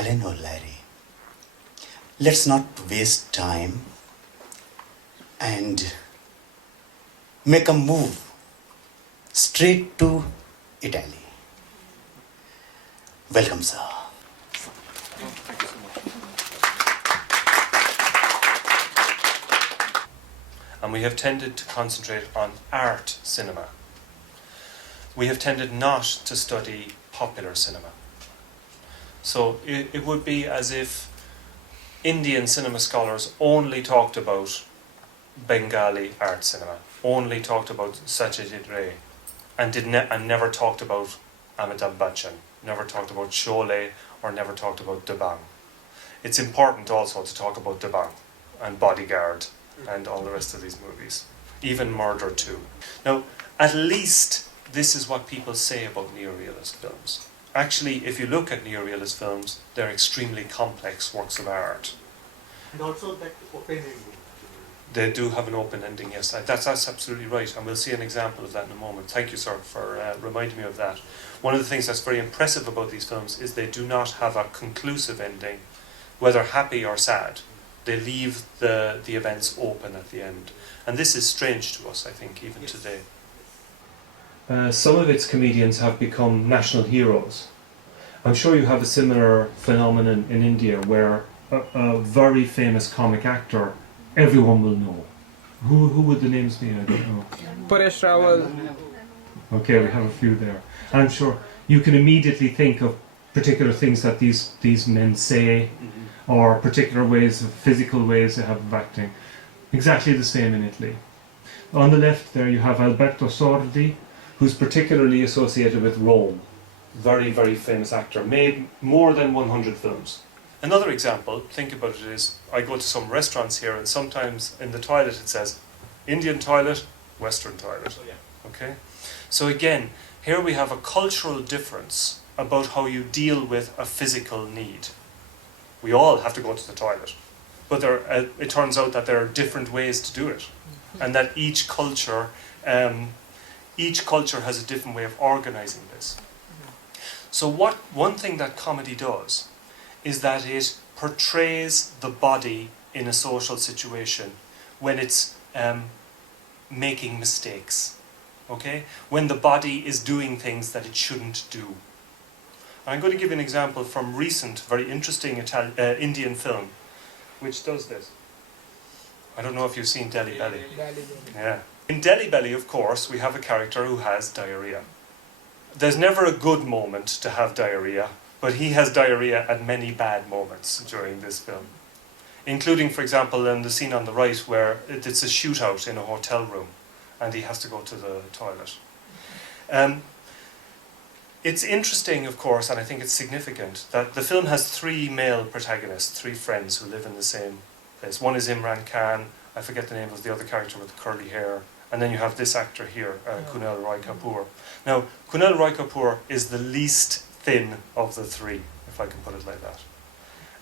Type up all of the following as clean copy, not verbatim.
ALEN or LEARY. Let's not waste time and make a move straight to Italy. Welcome, sir. Thank you so much. And we have tended to concentrate on art cinema. We have tended not to study popular cinema. So it would be as if Indian cinema scholars only talked about Bengali art cinema, only talked about Satyajit Ray, and never talked about Amitabh Bachchan, never talked about Sholay, or never talked about Dabang. It's important also to talk about Dabang and Bodyguard and all the rest of these movies, even Murder 2. Now, at least this is what people say about neorealist films. Actually, if you look at neorealist films, they're extremely complex works of art. And also that open ending. They do have an open ending, yes. That's absolutely right, and we'll see an example of that in a moment. Thank you, sir, for reminding me of that. One of the things that's very impressive about these films is they do not have a conclusive ending, whether happy or sad. They leave the events open at the end. And this is strange to us, I think, even today. Some of its comedians have become national heroes. I'm sure you have a similar phenomenon in India where a very famous comic actor everyone will know. Who would the names be? I don't know. Paresh Rawal. Okay, we have a few there. I'm sure you can immediately think of particular things that these men say, or particular ways, physical ways they have of acting. Exactly the same in Italy. On the left there you have Alberto Sordi, who's particularly associated with Rome. Very, very famous actor, made more than 100 films. Another example, think about it, is I go to some restaurants here and sometimes in the toilet it says Indian toilet, Western toilet. Okay? So again, here we have a cultural difference about how you deal with a physical need. We all have to go to the toilet, but it turns out that there are different ways to do it, and that each culture has a different way of organizing this. So one thing that comedy does is that it portrays the body in a social situation when it's making mistakes, okay? When the body is doing things that it shouldn't do. I'm going to give you an example from recent, very interesting Indian film, which does this. I don't know if you've seen Delhi Belly. Yeah. In Delhi Belly, of course, we have a character who has diarrhea. There's never a good moment to have diarrhea, but he has diarrhea at many bad moments during this film. Including, for example, in the scene on the right where it's a shootout in a hotel room and he has to go to the toilet. It's interesting, of course, and I think it's significant, that the film has three male protagonists, three friends who live in the same place. One is Imran Khan, I forget the name of the other character with the curly hair, and then you have this actor here, Kunal Rai Kapoor. Now, Kunal Rai Kapoor is the least thin of the three, if I can put it like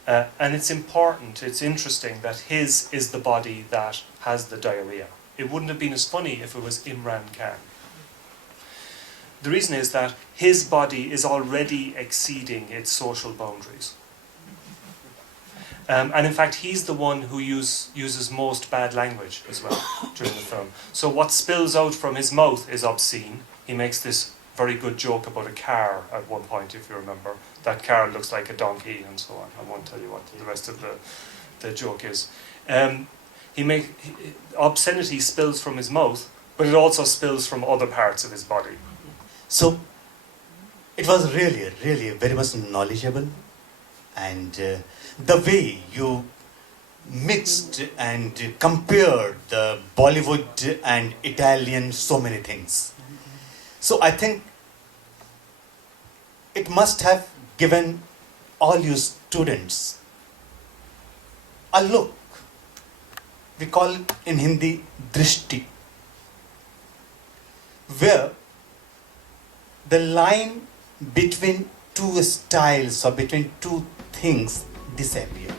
that. And it's important, it's interesting that his is the body that has the diarrhea. It wouldn't have been as funny if it was Imran Khan. The reason is that his body is already exceeding its social boundaries. And in fact, he's the one who uses most bad language as well during the film. So what spills out from his mouth is obscene. He makes this very good joke about a car at one point, if you remember. That car looks like a donkey and so on. I won't tell you what the rest of the joke is. Obscenity spills from his mouth, but it also spills from other parts of his body. So it was really, really very much knowledgeable, and the way you mixed and compared the Bollywood and Italian so many things. So I think it must have given all you students a look. We call it in Hindi drishti, where the line between two styles or between two things disappear.